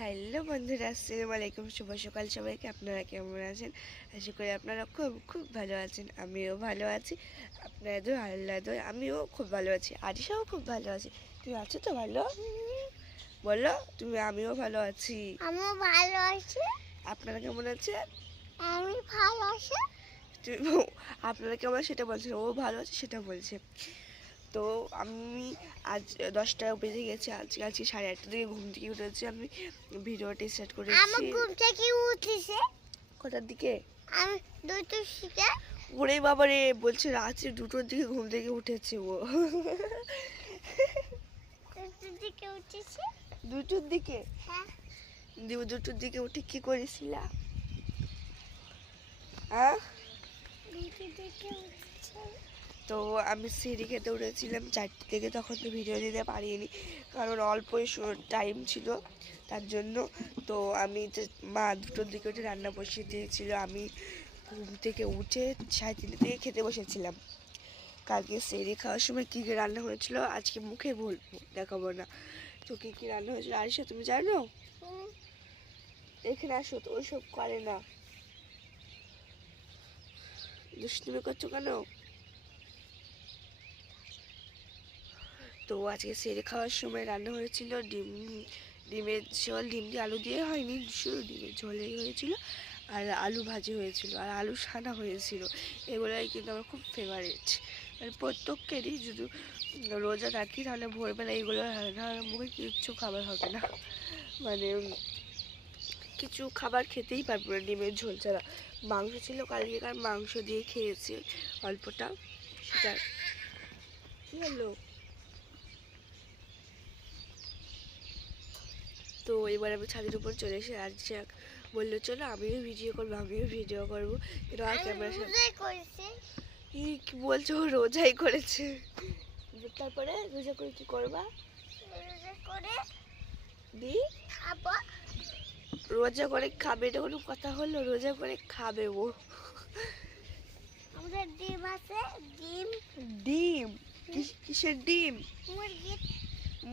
Hello বন্ধুরা, আসসালামু আলাইকুম। শুভ সকাল সবাইকে। আপনারা কেমন আছেন? আশা করি আপনারা খুব খুব ভালো আছেন। আমিও ভালো আছি। আপনাদের আল্লাহ আমিও খুব ভালো আছি। আরিশাও খুব ভালো আছে। তুমি আছো তো ভালো? বলো তুমি। আমিও ভালো আছি। আমিও ভালো আছি। আপনারা কেমন আছেন? আমি ভালো আছি। আপনারা কেমন সেটা বলছেন, ও ভালো আছে সেটা বলছে। তো আমি আজ 10টা বেজে গেছে। আজকে 8:30 দিকে ঘুম থেকে উঠেছি। আমি ভিডিওটি স্টার্ট করেছি। আমার ঘুম থেকে উঠেছে কটার দিকে? আমি দুটোর দিকে। ওরে বাবা রে, বলছে রাত্রি 2টোর দিকে ঘুম থেকে উঠেছে ও। দুটোর দিকে উঠেছে। 2টোর দিকে? হ্যাঁ। 2টোর দিকে উঠে কি করেছিলা? হ্যাঁ, দুটোর দিকে উঠেছে। তো আমি সিঁড়ি খেতে উঠেছিলাম 4টে থেকে। তখন তো ভিডিও দিতে পারিনি, কারণ অল্পই টাইম ছিল তার জন্য। তো আমি মা 2টোর দিকে উঠে রান্না বসিয়ে দিয়েছিল। আমি ঘুম থেকে উঠে 3:30 থেকে খেতে বসেছিলাম। কালকে সেরি খাওয়ার সময় কী কী রান্না হয়েছিল আজকে মুখে বলবো, দেখাবো না। তো কী কী রান্না হয়েছিল আরিশা তুমি জানো? এখানে আসো, তো ওইসব করে না। দুষ্টুমি করছো কেন? তো আজকে সেরে খাওয়ার সময় রান্না হয়েছিল ডিমের ঝোল। ডিম দিয়ে আলু দিয়ে হয়নি, শুধু ডিমের ঝোলেই হয়েছিল। আর আলু ভাজি হয়েছিল, আর আলু সানা হয়েছিল। এগুলোই কিন্তু আমার খুব ফেভারিট। মানে প্রত্যেকেরই যদি রোজা রাখি তাহলে ভোরবেলা এইগুলো মুখে কিচ্ছু খাবার হবে না। মানে কিছু খাবার খেতেই পারবো না ডিমের ঝোল ছাড়া। মাংস ছিল কালকেকার, মাংস দিয়ে খেয়েছি অল্পটা। সেটা কী হলো? তো এবার আমি ছাদের উপর চলে এসে আরিশা বললো চলো আমিও ভিডিও করবো, আমিও ভিডিও করবো। কিন্তু আর ক্যামেরার সামনে কি বলছো? রোজাই করেছে। তারপরে রোজা করে কি করবা? রোজা করে খাবে? এটা কোনো কথা হলো? রোজা করে খাবে ও। আমাদের ডিম আছে। ডিম ডিম? কিসের ডিম? মুরগির।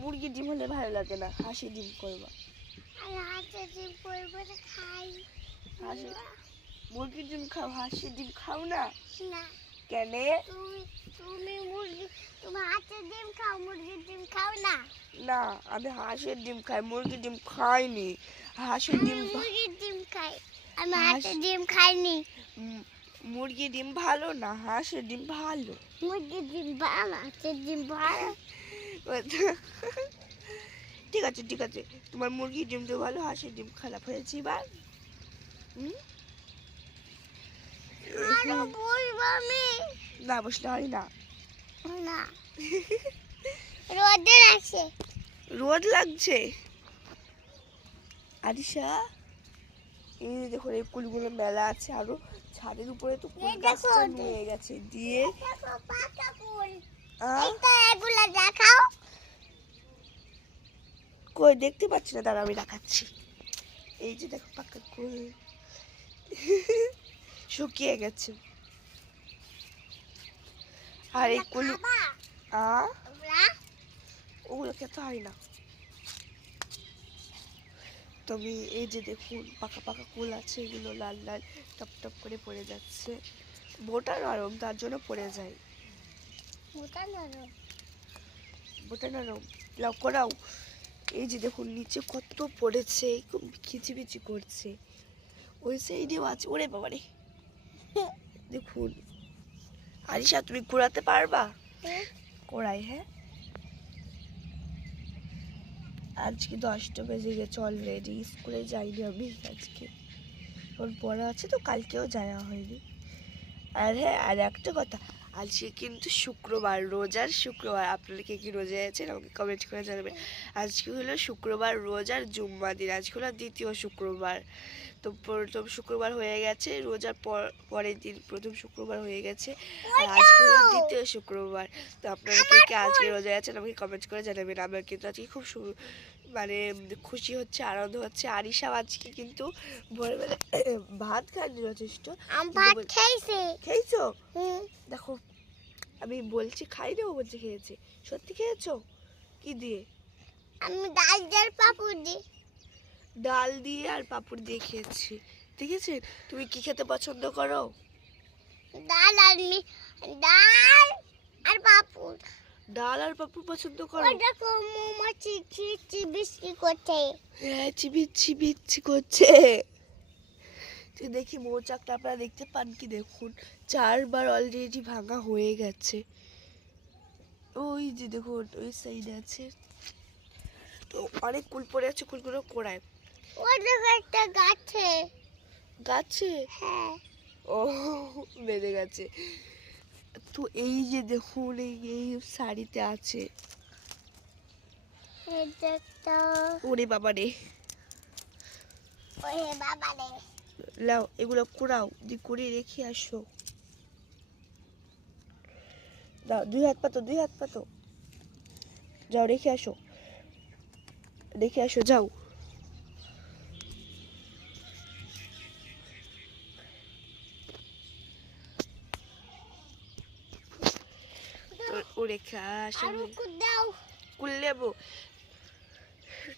মুরগির ডিম হলে ভালো লাগে না, হাঁসের ডিম করবা। আমি হাঁসের ডিম করবো খাই। মুরগির ডিম খাও, হাঁসের ডিম খাও না? না। কেন? তুমি হাঁসের ডিম খাও, মুরগির ডিম খাও না? না, আমি হাঁসের ডিম খাই, মুরগির ডিম খাইনি। হাঁসের ডিম মুরগির ডিম খাই। আমি হাঁসের ডিম খাইনি। মুরগির ডিম ভালো না, হাঁসের ডিম ভালো। মুরগির ডিম ভালো, হাঁসের ডিম ভালো। ঠিক আছে ঠিক আছে, তোমার মুরগির ডিম তো ভালো, হাঁসের ডিম খারাপ হয়েছে এবার। না বসলে হয় না। না। রোদে লাগছে। রোদ লাগছে? আরিশা, এই দেখো এই কুলগুলো মেলা আছে, আরো ছাদের উপরে তো কুল গাছটা নিয়ে গেছে দিয়ে। এগুলা দেখাও। কই দেখতে পাচ্ছি না, দাঁড়া আমি দেখাচ্ছি। এই যে দেখো পাকা কুল শুকিয়ে গেছে। আর এই কুল ওগুলো খেতে হয় না। তবে এই যে দেখুন পাকা পাকা কুল আছে, এগুলো লাল লাল টপ টপ করে পড়ে যাচ্ছে। বোটা নরম তার জন্য পড়ে যায়। বোটা নরম লাউ করাও। এই যে দেখুন নিচে কত পড়েছে, খিচিবিচি করছে। ওই সাইডেও আছে। ওরে বাবারে, দেখুন। আরিশা তুমি কুড়াতে পারবা? কোড়াই। হ্যাঁ, আজকে 10টা বেজে গেছে অলরেডি। স্কুলে যাইনি আমি আজকে, ওর পড়া আছে তো কালকেও যাওয়া হয়নি। আর হ্যাঁ, আর একটা কথা, আজকে কিন্তু শুক্রবার, রোজার শুক্রবার। আপনারা কে কি রোজা আছেন আমাকে কমেন্ট করে জানাবেন। আজকে হলো শুক্রবার, রোজার জুম্মা দিন। আজকে হলো দ্বিতীয় শুক্রবার। তো প্রথম শুক্রবার হয়ে গেছে, রোজার পরের দিন প্রথম শুক্রবার হয়ে গেছে, আর আজকে হলো দ্বিতীয় শুক্রবার। তো আপনারা কে কে আজকে রোজা আছেন আমাকে কমেন্ট করে জানাবেন। আমার কিন্তু আজকে খুব মানে খুশি হচ্ছে, আনন্দ হচ্ছে। আরিশা আজকে কিন্তু ভোরবেলা ভাত খাননি যথেষ্ট। খেয়েছো? দেখো আমি বলছি খাই না, ও বলছে খেয়েছে। সত্যি খেয়েছো? কি দিয়ে? আমি ডাল পাপড় দিই। ডাল দিয়ে আর পাঁপড় দিয়ে খেয়েছি। দেখেছেন? তুমি কি খেতে পছন্দ করো? ডাল আর ডাল আর পাপড়। ডাল আর পাঁপড় পছন্দ করো? ওই দেখো মোমো চিবিসকি করছে। হ্যাঁ, চিবিচ্ছি করছে। তো দেখি মৌচাকটা আপনারা দেখতে পান কি? দেখুন 4বার অলরেডি ভাঙা হয়ে গেছে। ওই যে দেখুন ওই সাইডে আছে। তো অনেক কুল পড়ে আছে, কুলগুলো কোড়ায়। ওই দেখো একটা গাছে। গাছে? হ্যাঁ। ও, বেড়ে গেছে। তো এই যে দেখুন এই শাড়িতে আছে। এটা একটা ওরে বাবা রে। ওরে বাবা রে। লাও এগুলো কুড়াও, দি কুড়িয়ে রেখে আসো। দাও, 2 হাত পাতো, 2 হাত পাতো। যাও রেখে আসো, রেখে আসো, যাও। ও রেখে আসো। আর দাও। কুল নেবো?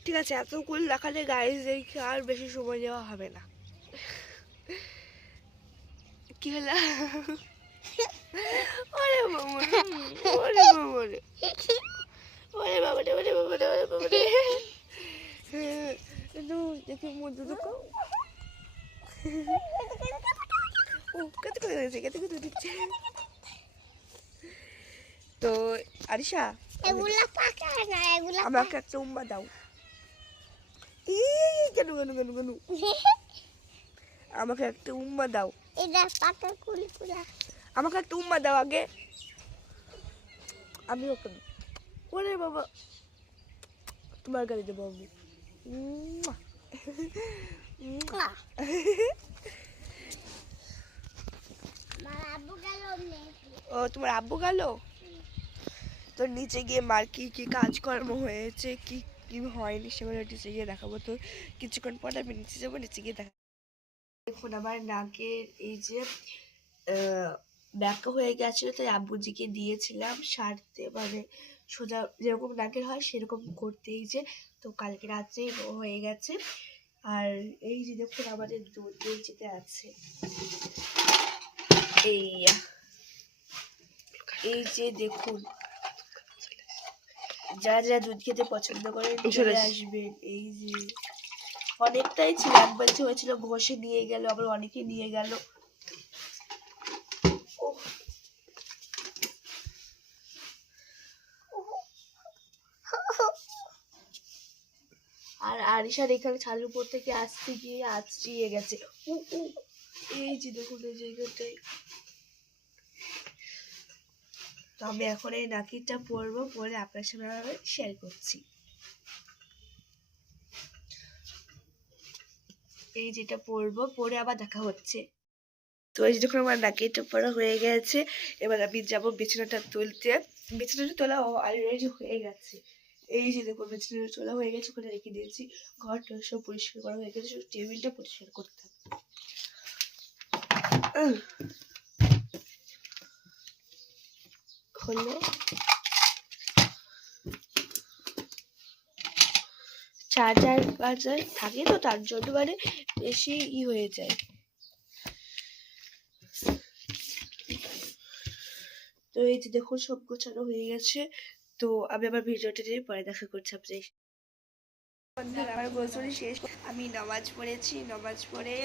ঠিক আছে, এত কুল দেখালে গাইজ দেখে আর বেশি সময় দেওয়া হবে না। কি হলো? ওরে বাবা রে, ওরে বাবা রে, ওরে বাবা রে, ওরে বাবা রে, ওরে বাবা রে। দেখি মধ্যে দেখো। ও কত করে দিচ্ছে, কত করে দিচ্ছে। তো আরিশা, এগুলা পাকা না, এগুলা আমাকে একটা উম্মা দাও। কেন কেন কেন কেন? আমাকে একটা উম্মা দাও। এটা পাকা কুলকুলা। আমাকে একটা উম্মা দাও আগে। আমি ওকে, ওরে বাবা, তোমার কাছে দেবো আমি। ও, তোমার আব্বু গেল? তো নিচে গিয়ে মার কি কি কাজকর্ম হয়েছে, কি কি হয়নি সেগুলো নিচে গিয়ে দেখাবো। তো কিছুক্ষণ পর আমি নিচে যাবো, নিচে গিয়ে দেখাবো। দেখুন আমার নাকের এই যে ব্যাকা হয়ে গেছিলো, তাই আব্বুজিকে দিয়েছিলাম সারতে, মানে সোজা যেরকম নাকের হয় সেরকম করতে। এই যে, তো কালকে রাত্রে হয়ে গেছে। আর এই যে দেখুন আমাদের দুধ যেতে আছে। এই যে দেখুন, যারা যারা দুধ খেতে পছন্দ করেন চলে আসবেন। এই যে অনেকটাই ছিল, একবার হয়েছিল ঘষে নিয়ে গেল, আবার অনেকে নিয়ে গেল। আর আরিশার এখানে ছাদের উপর থেকে আসতে গিয়ে আছড়িয়ে গেছে। এই যে দেখুন এই জায়গাটায়। তো আমি এখন এই নাকিটা পরবো, পরে আপনার সাথে শেয়ার করছি। এই যেটা পরবো, পরে আবার দেখা হচ্ছে। তো এই যখন আমার নাকিটা পরা হয়ে গেছে, এবার আমি যাবো বিছানাটা তুলতে। বিছানাটা তোলা অলরেডি হয়ে গেছে। এই যে দেখো বিছানাটা তোলা হয়ে গেছে, ওখানে রেখে দিয়েছি। ঘরটা সব পরিষ্কার করা হয়ে গেছে, শুধু টেবিলটা পরিষ্কার করতে হবে। হলো চার্জার থাকে, তো তার জন্য মানে বেশি হয়ে যায়। তো এই যে দেখুন সব গোছানো হয়ে গেছে। তো আমি আবার ভিডিওটা দিয়ে পরে দেখা করছি আপনাদের। আমার গোসল শেষ, আমি নামাজ পড়েছি, নামাজ পড়ে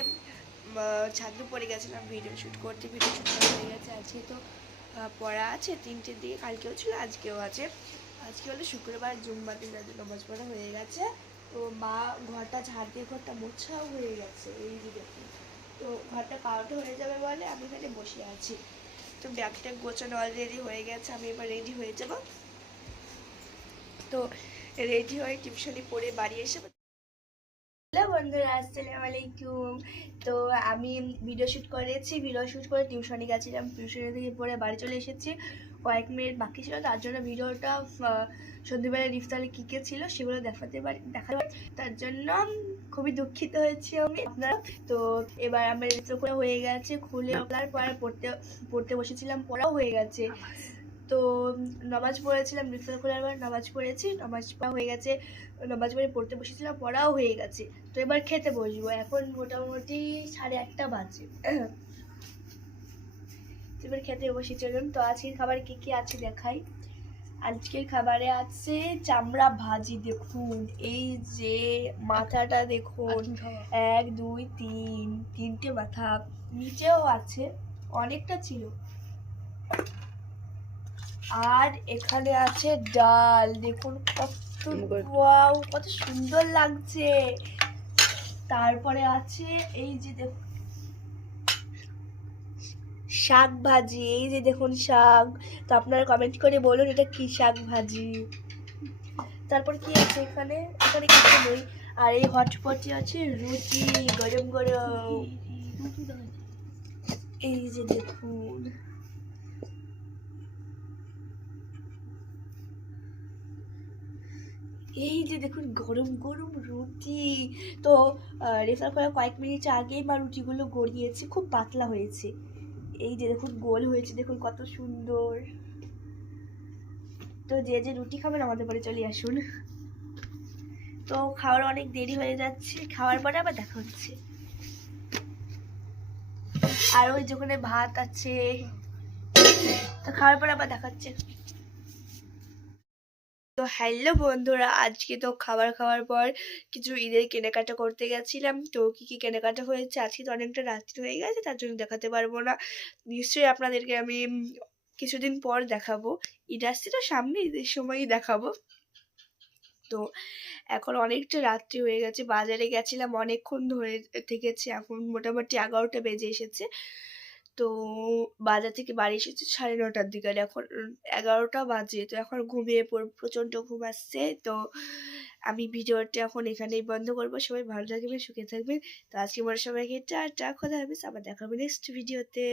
ছাদে পড়ে গেছিলাম ভিডিও শ্যুট করতে। ভিডিও শ্যুট করা হয়ে গেছে। আজকে তো পড়া আছে 3টের দিকে, কালকেও ছিল আজকেও আছে। আজকে হলো শুক্রবার, জুম্মার দিন রাতে নামাজ পড়া হয়ে গেছে। তো মা ঘরটা ঝাড় দিয়ে ঘরটা মোছাও হয়ে গেছে। এই যে দেখুন, তো ঘরটা পাউডার হয়ে যাবে বলে আমি এখানে বসে আছি। তো ব্যাগটা গোছানো অলরেডি হয়ে গেছে, আমি এবার রেডি হয়ে যাব। তো রেডি হয়ে টিউশনি পড়ে বাড়ি এসে। হ্যালো বন্ধুরা, আসসালামু আলাইকুম। তো আমি ভিডিও শ্যুট করেছি, ভিডিও শ্যুট করে টিউশনি গেছিলাম, টিউশনি থেকে পরে বাড়ি চলে এসেছি। কয়েক মিনিট বাকি ছিল, তার জন্য ভিডিওটা সন্ধ্যেবেলায় ইফতারে কী কে ছিল সেগুলো দেখাতে তার জন্য খুবই দুঃখিত হয়েছি আমি আপনারা। তো এবার আমার রেজিস্টার করে হয়ে গেছে, খুলে পরে পড়তে বসেছিলাম, পড়াও হয়ে গেছে। তো নামাজ পড়েছিলাম, বিছানা খোলার পর নামাজ পড়েছি, নামাজ পড়া হয়ে গেছে, নামাজ পড়তে বসেছিলাম, পড়াও হয়ে গেছে। তো এবার খেতে বসবো, এখন মোটামুটি 8:30 বাজে। এবার খেতে বসে চলুন। তো আজকের খাবার কি কি আছে দেখাই। আজকের খাবারে আছে চামড়া ভাজি, দেখুন এই যে মাথাটা দেখুন, 1 2 3 তিনটে মাথা, নিচেও আছে, অনেকটা ছিল। আর এখানে আছে ডাল, দেখুন কত, ওয়াও কত সুন্দর লাগছে। তারপরে আছে এই যে দেখুন শাক ভাজি, এই যে দেখুন শাক। তো আপনারা কমেন্ট করে বলুন এটা কি শাক ভাজি। তারপর কি আছে এখানে, এখানে কিছু নেই। আর এই হটপটে আছে রুটি গরম গরম, এই যে দেখুন। এই যে দেখুন গরম গরম রুটি। তো রেফার করার কয়েক মিনিট আগেই মা রুটিগুলো গড়িয়েছে, খুব পাতলা হয়েছে। এই যে দেখুন গোল হয়েছে, দেখুন কত সুন্দর। তো যে যে রুটি খাবেন আমাদের বাড়ি চলে আসুন। তো খাওয়ার অনেক দেরি হয়ে যাচ্ছে, খাওয়ার পরে আবার দেখা হচ্ছে। আর ওই যেখানে ভাত আছে, তো খাওয়ার পরে আবার দেখাচ্ছে। তো হ্যালো বন্ধুরা, আজকে তো খাওয়ার পর কিছু ঈদের কেনাকাটা করতে গেছিলাম। তো কি কি কেনাকাটা হয়েছে, আজকে তো অনেকটা রাত্রি হয়ে গেছে, তার জন্য দেখাতে পারবো না। নিশ্চয়ই আপনাদেরকে আমি কিছুদিন পর দেখাবো। ঈদ আসছে তো সামনে, ঈদের সময়ই দেখাবো। তো এখন অনেকটা রাত্রি হয়ে গেছে, বাজারে গেছিলাম অনেকক্ষণ ধরে থেকেছি, এখন মোটামুটি 11টা বেজে এসেছে। তো বাজার থেকে বাড়ি এসেছি 9:30টার দিকে, আর এখন 11টা বাজে। তো এখন ঘুমিয়ে প্রচণ্ড ঘুম আসছে। তো আমি ভিডিওটা এখন এখানেই বন্ধ করবো। সবাই ভালো থাকবেন, সুখে থাকবেন। তো আজকে মনে সবাইকে টাটা, খোদা হাফেজ, আবার দেখা হবে নেক্সট ভিডিওতে।